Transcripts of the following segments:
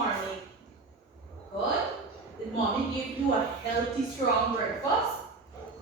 morning? Good. Did mommy give you a healthy, strong breakfast?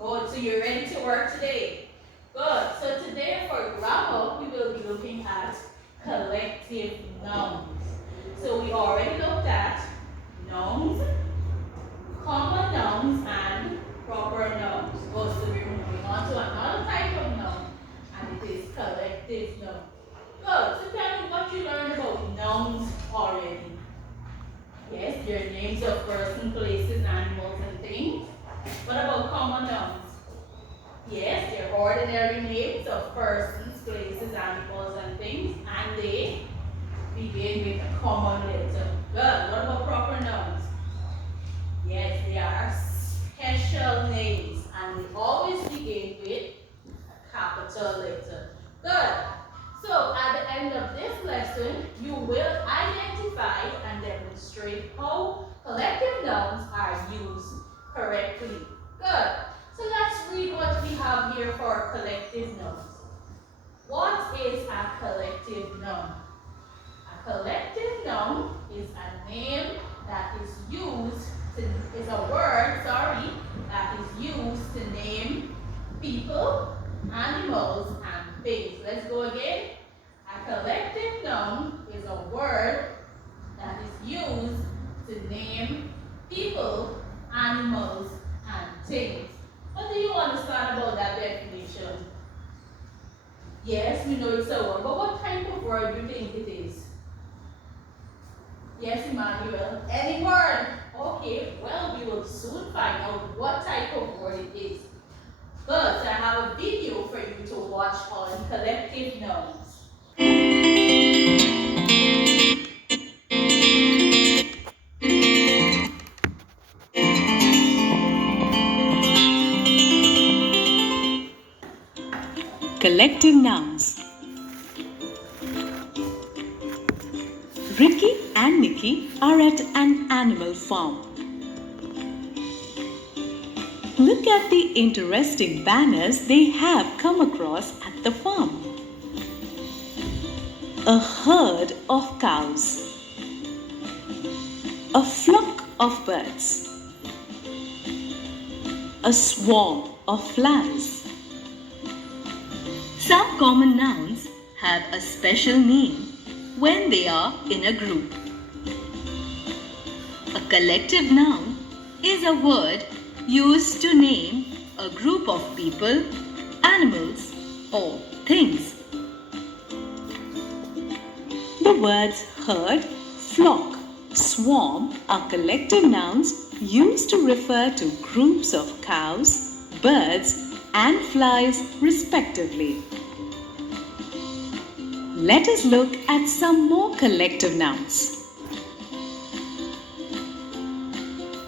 Good. So you're ready to work today? Good. So today for grammar, we will be looking at collective nouns. So we already looked at nouns, common nouns, and proper nouns. Good. So we're moving on to another type of noun, and it is collective noun. Good. So tell me what you learned about nouns already. Yes, their names of person, places, animals, and things. What about common nouns? Yes, they're ordinary names of persons, places, animals, and things, and they begin with a common letter. Good. What about proper nouns? Yes, they are special names, and they always begin with a capital letter. Good. So, at the end of this lesson, you will identify and demonstrate how collective nouns are used correctly. Good. So, let's read what we have here for collective nouns. What is a collective noun? A collective noun is a name that is used to, is a word, that is used to name people, animals, and things. Let's go again. A collective noun is a word that is used to name people, animals, and things. What do you understand about that definition? Yes, we know it's a word, but what type of word do you think it is? Yes, Emmanuel. Any word? Okay, well, we will soon find out what type of word it is. But I have a video for you to watch on collective nouns. Collective nouns. Ricky and Nikki are at an animal farm. Look at the interesting banners they have come across at the farm. A herd of cows. A flock of birds. A swarm of flies. Some common nouns have a special name when they are in a group. A collective noun is a word used to name a group of people, animals, or things. The words herd, flock, swarm are collective nouns used to refer to groups of cows, birds, and flies respectively. Let us look at some more collective nouns.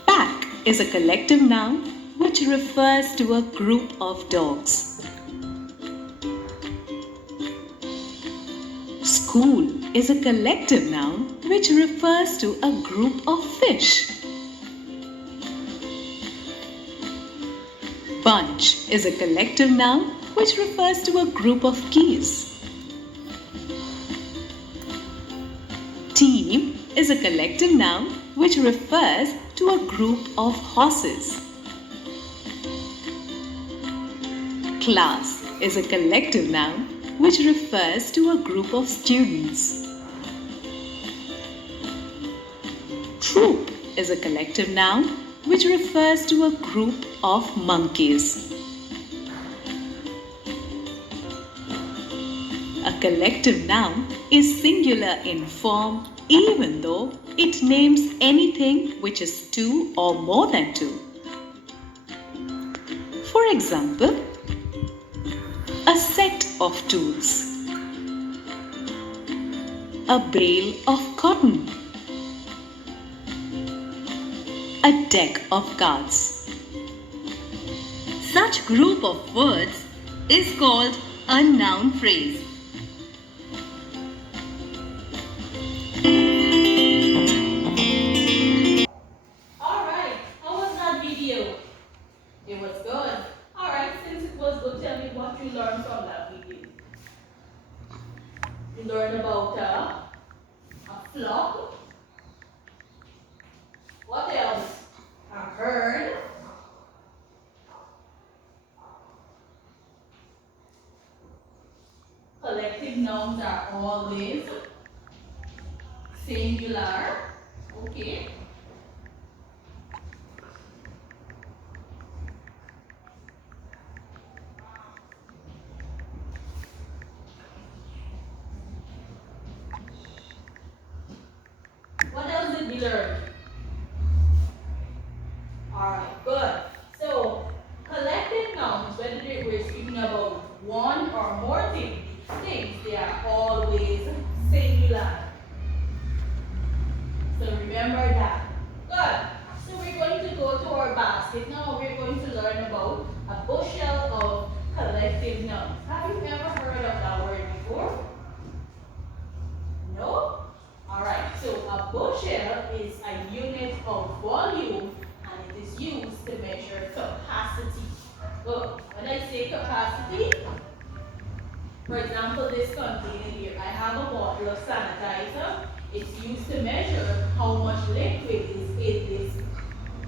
Pack is a collective noun which refers to a group of dogs. School is a collective noun which refers to a group of fish. Bunch is a collective noun which refers to a group of geese. Team is a collective noun which refers to a group of horses. Class is a collective noun which refers to a group of students. Troop is a collective noun which refers to a group of monkeys. A collective noun is singular in form even though it names anything which is two or more than two. For example, a set of tools, a bale of cotton, a deck of cards. Such group of words is called a noun phrase. Alright, how was that video? It was good. Alright, since it was good, tell me what you learned from that video. You learned about a flock, are always singular. Okay. What else did we learn? Alright, good. So, collective nouns, whether we're speaking about one or more things, they are always singular. So remember that. Good. So we're going to go to our basket now. We're going to learn about a bushel of collective nouns. Have you ever heard of that word before? No? Alright, so a bushel is a unit of volume and it is used to measure capacity. Look, when I say capacity, for example, this container here, I have a bottle of sanitizer. It's used to measure how much liquid is in this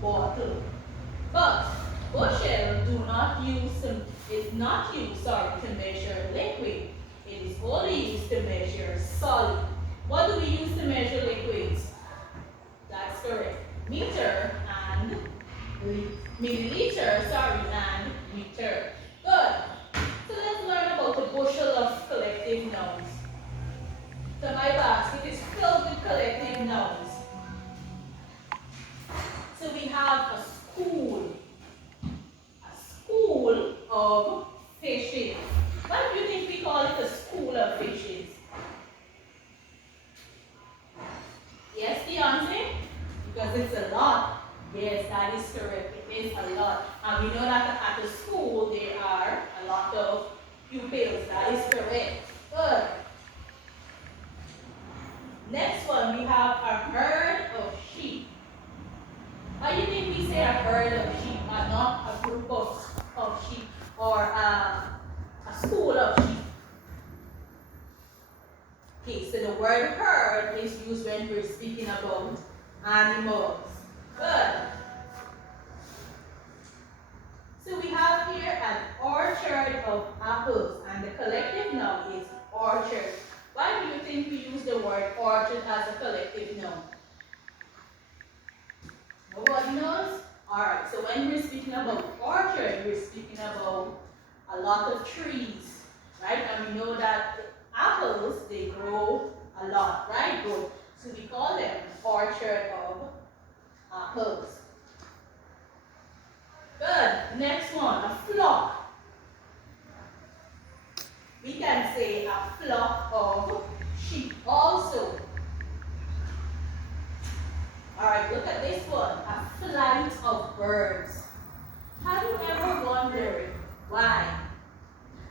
bottle. But bushel is not used to measure liquid. It is only used to measure solid. What do we use to measure liquids? That's correct. Meter and milliliter, and meter. Good. So let's learn about the bushel of collective nouns. So my basket is filled with collective nouns. So we have a school of fishes. Why do you think we call it a school of fishes? Yes, Beyonce? Because it's a lot. Yes, that is correct. It is a lot. And we know that at the school there are a lot of pupils. That is correct. Good. Next one, we have a herd of sheep. Why do you think we say a herd of sheep and not a group of sheep or a school of sheep? Okay, so the word herd is used when we're speaking about animals. Good. So we have here an orchard of apples, and the collective noun is orchard. Why do you think we use the word orchard as a collective noun? Nobody knows? Alright, so when we're speaking about orchard, we're speaking about a lot of trees, right? And we know that apples, they grow a lot, right? Good. So we call them orchard of apples. Good. Next one, a flock. We can say a flock of sheep also. Alright, look at this one. A flight of birds. Have you ever wondered why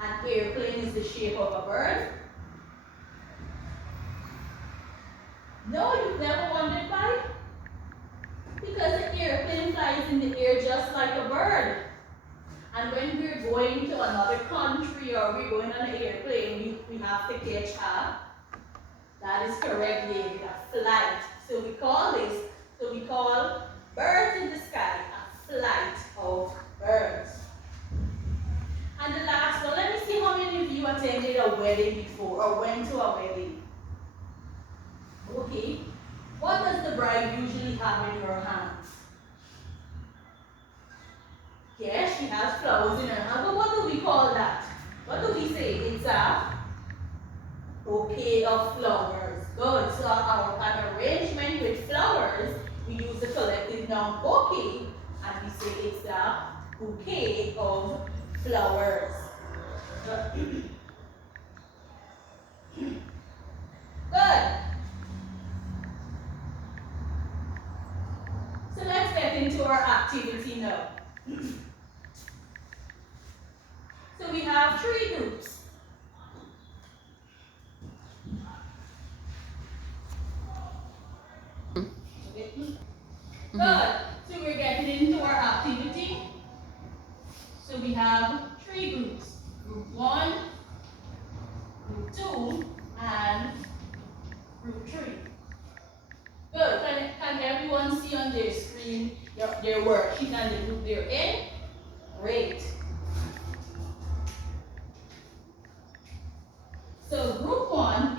an airplane is the shape of a bird? No, you've never wondered why? Because an airplane flies in the air just like a bird. And when we're going to another country or we're going on an airplane, we have to catch that is correct, David, a flight. So we call birds in the sky a flight of birds. And the last one, let me see how many of you attended a wedding before or went to a wedding. Okay. What does the bride usually have in her hands? Yes, she has flowers in her hand, but what do we call that? What do we say? It's a bouquet of flowers. Good. So an arrangement with flowers, we use the collective noun bouquet, and we say it's a bouquet of flowers. Good. So let's get into our activity now. So we have 3 groups. Good. So we're getting into our activity. So we have 3 groups. Group 1, Group 2, and Group 3. Good. Can everyone see on their screen their worksheet and the group they're in? Great. So group 1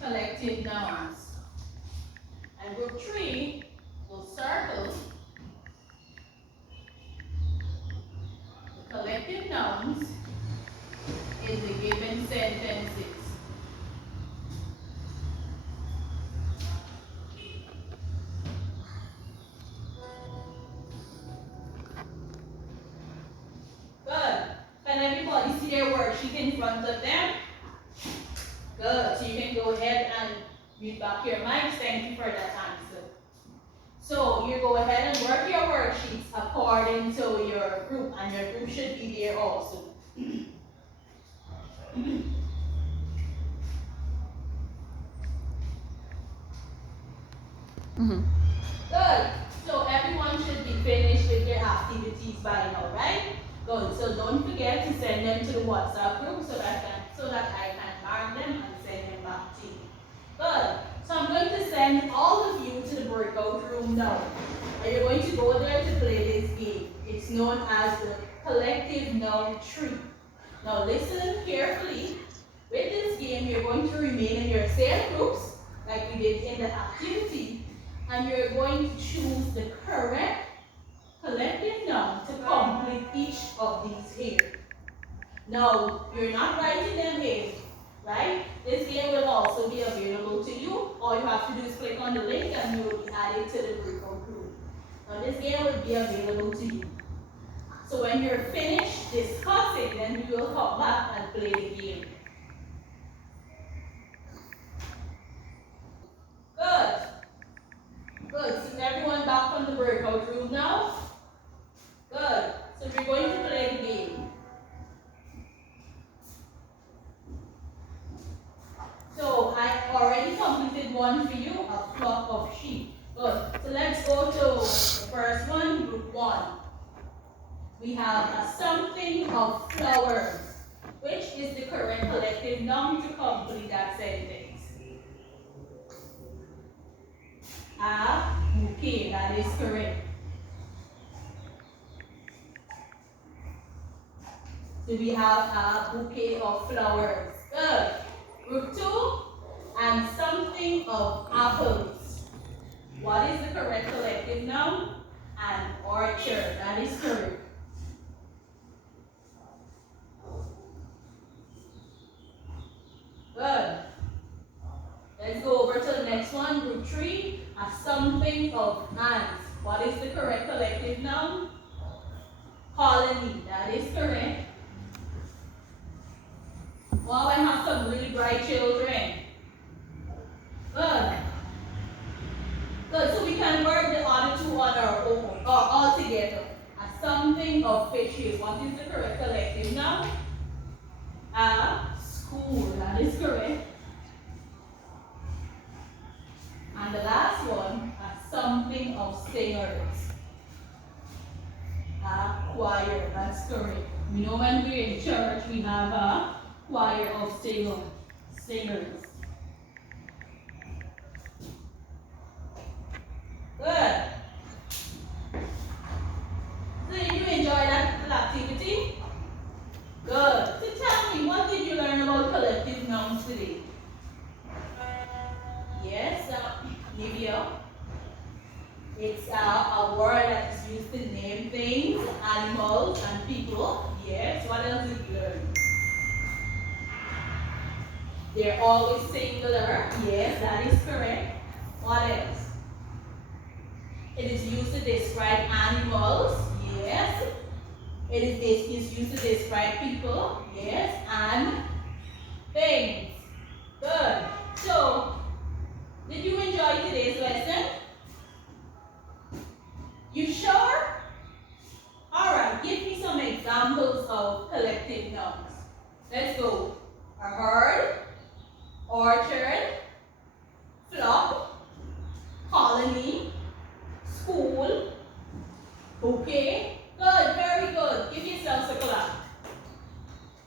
collective nouns. And group 3 will circle the collective nouns in the given sentences. Good. Can everybody see their worksheet in front of them? Good. So you can go ahead and mute back your mics. Thank you for that answer. So you go ahead and work your worksheets according to your group, and your group should be there also. Good. So everyone should be finished with their activities by now, right? Good. So don't forget to send them to the WhatsApp group so that I can mark them and send them back to you. Good. So I'm going to send all of you to the breakout room now. And you're going to go there to play this game. It's known as the collective noun tree. Now listen carefully. With this game, you're going to remain in your same groups like we did in the activity. And you're going to choose the correct collective noun to complete each of these here. Now, you're not writing them in, right? This game will also be available to you. All you have to do is click on the link and you will be added to the breakout group. Now, this game will be available to you. So when you're finished discussing, then you will come back and play the game. Good. Good. So everyone back from the breakout room now? Good. So we're going to play the game. So I already completed one for you, a flock of sheep. Good. So let's go to the first one, group 1. We have a something of flowers. Which is the correct collective noun to complete that sentence? A bouquet, that is correct. So we have a bouquet of flowers. Good. Group 2, and something of apples. What is the correct collective noun? An orchard, that is correct. Good. Let's go over to the next one, group 3, a something of ants. What is the correct collective noun? Colony, that is correct. Wow, I have some really bright children. Good. Good, so we can work the other two on our own, or all together. A something of fishes. What is the correct collective noun? A school, that is correct. And the last one, a something of singers. A choir, that's correct. You know when we're in church, we have a choir of singers. Good. So did you enjoy that little activity? Good. So tell me, what did you learn about collective nouns today? Yes, Livia. It's a word that is used to name things, animals, and people. Yes, what else did you learn? They're always singular. Yes, that is correct. What else? It is used to describe animals. Yes. It is used to describe people. Yes. And things. Good. So, did you enjoy today's lesson? You sure? Alright, give me some examples of collective nouns. Let's go. A herd, orchard, flock, colony, school, bouquet. Good, very good. Give yourselves a clap.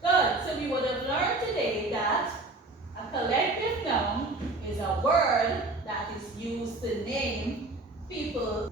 Good. So we would have learned today that a collective noun is a word that is used to name people